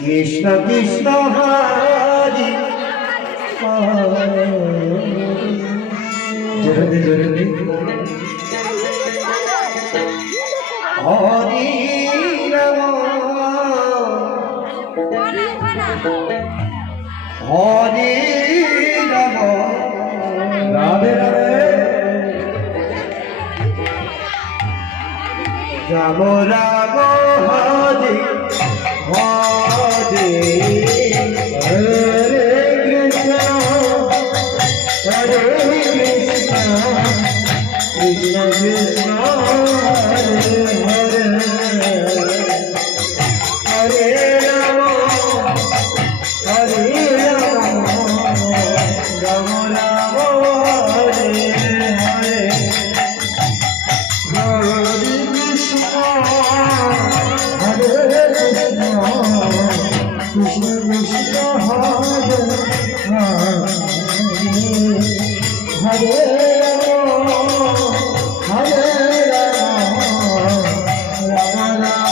কৃষ্ণ কৃষ্ণ হরি জোরে জোরে হরি রাম হরি রাম রাধে রাধে রাম রাম হরি হরে হরে কৃষ্ণ হরে কৃষ্ণ কৃষ্ণ কৃষ্ণ হরে হরে হরে রাম হরে রাম রাম রাম হরে হরে হরে কৃষ্ণ হরে কৃষ্ণ কৃষ্ণ হরে হরে হরে রাম রাম রাম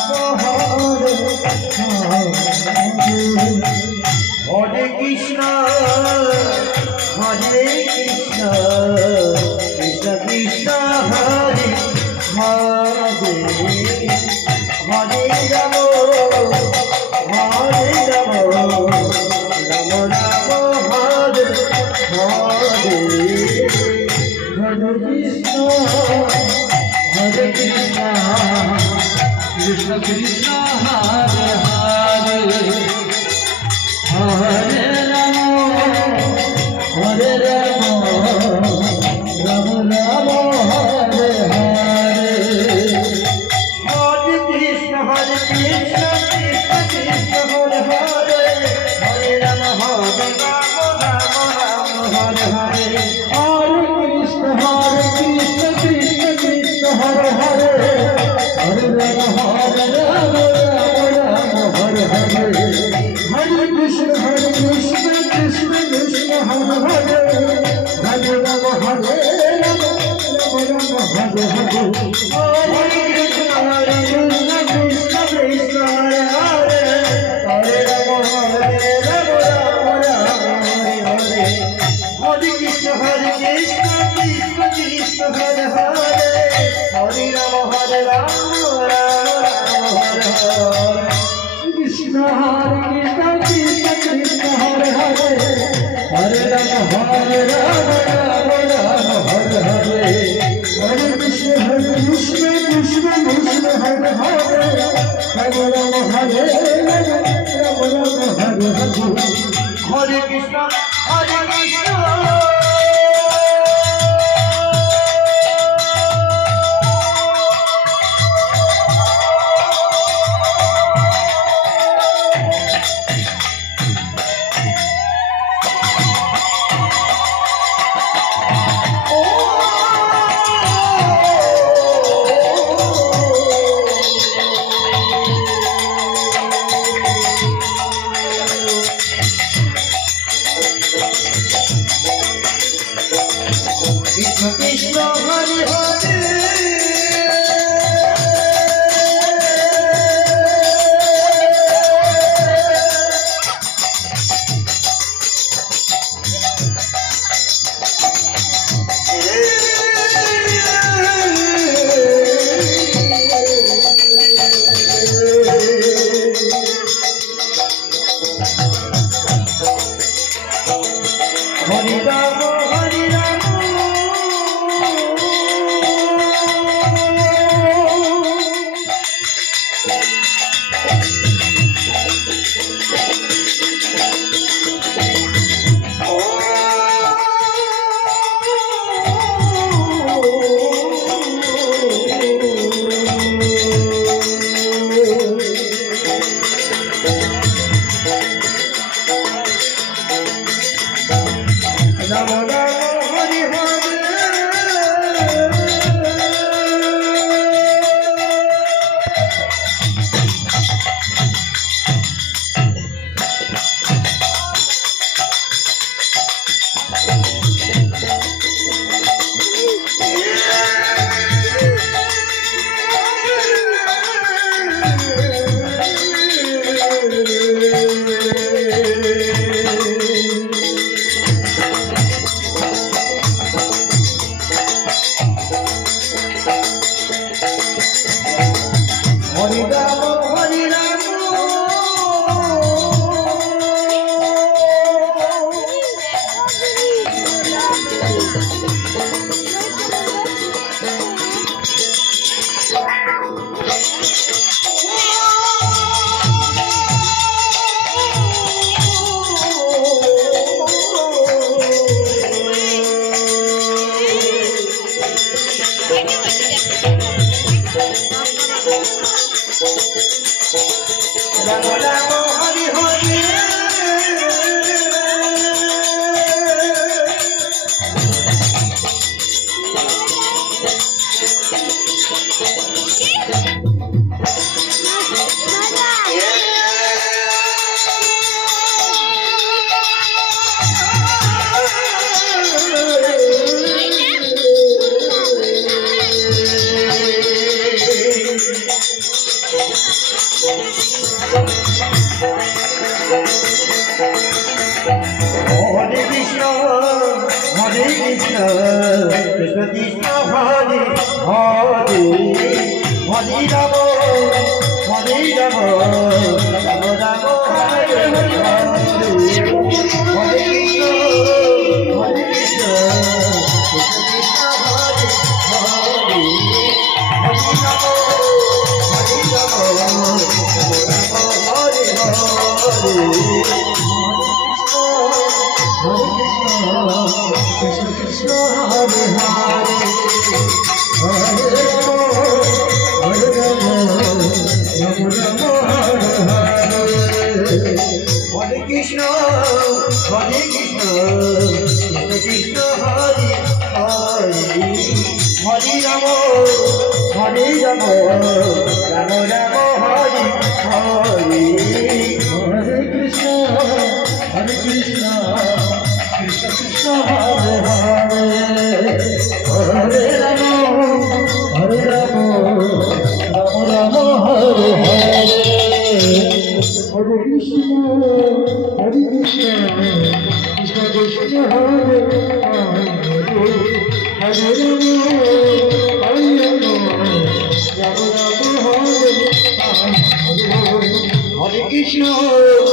হরে হরে কৃষ্ণ কৃষ্ণ কৃষ্ণ হরে হরে হরে রাম হরে রাম রাম রাম হরে হরে হরে কৃষ্ণ কৃষ্ণ কৃষ্ণ হরে হরে হরে রাম রাম রাম হরে হরে হরে কৃষ্ণ কৃষ্ণ কৃষ্ণ হরে হরে হরে রাম রাম রাম হরে হরে হরে কৃষ্ণ কৃষ্ণ কৃষ্ণ হরে হরে হরে রাম রাম রাম হরে হরে হরে কৃষ্ণ কৃষ্ণ কৃষ্ণ হরে হরে হরে রাম রাম রাম হরে হরে হরে কৃষ্ণ কৃষ্ণ কৃষ্ণ হরে হরে হরে রাম রাম রাম হরে হরে হরে কৃষ্ণ কৃষ্ণ কৃষ্ণ হরে হরে হরে রাম রাম রাম হরে হরে কৃষ্ণ কৃষ্ণ কৃষ্ণ হরে হরে হরে রাম রাম রাম হরে হরে হরে কৃষ্ণ কৃষ্ণ কৃষ্ণ হরে হরে হরে রাম হরে রাম হরে হরে কৃষ্ণ কৃষ্ণ হরে হরে হরে রাম হরে Ram Hare Krishna, Krishna Krishna Hare Hare, Hare Rama, Hare Rama, Rama Rama Hare Hare, Hare Krishna, Krishna Krishna Hare Hare, Hare Rama, Hare Rama, Rama Rama Hare Hare. Krishna Krishna Hare Hare, Hare Rama, Rama Rama Hare Hare. Hare Krishna, Krishna Krishna Hare Hare, Hare Rama, Rama Rama Hare Hare. Hare Krishna, Krishna Krishna Hare Hare, Hare Rama, Rama Rama Hare Hare. Hare Krishna, Krishna Krishna Hare Hare, Hare Rama, Rama Rama Hare Hare. Hare Krishna.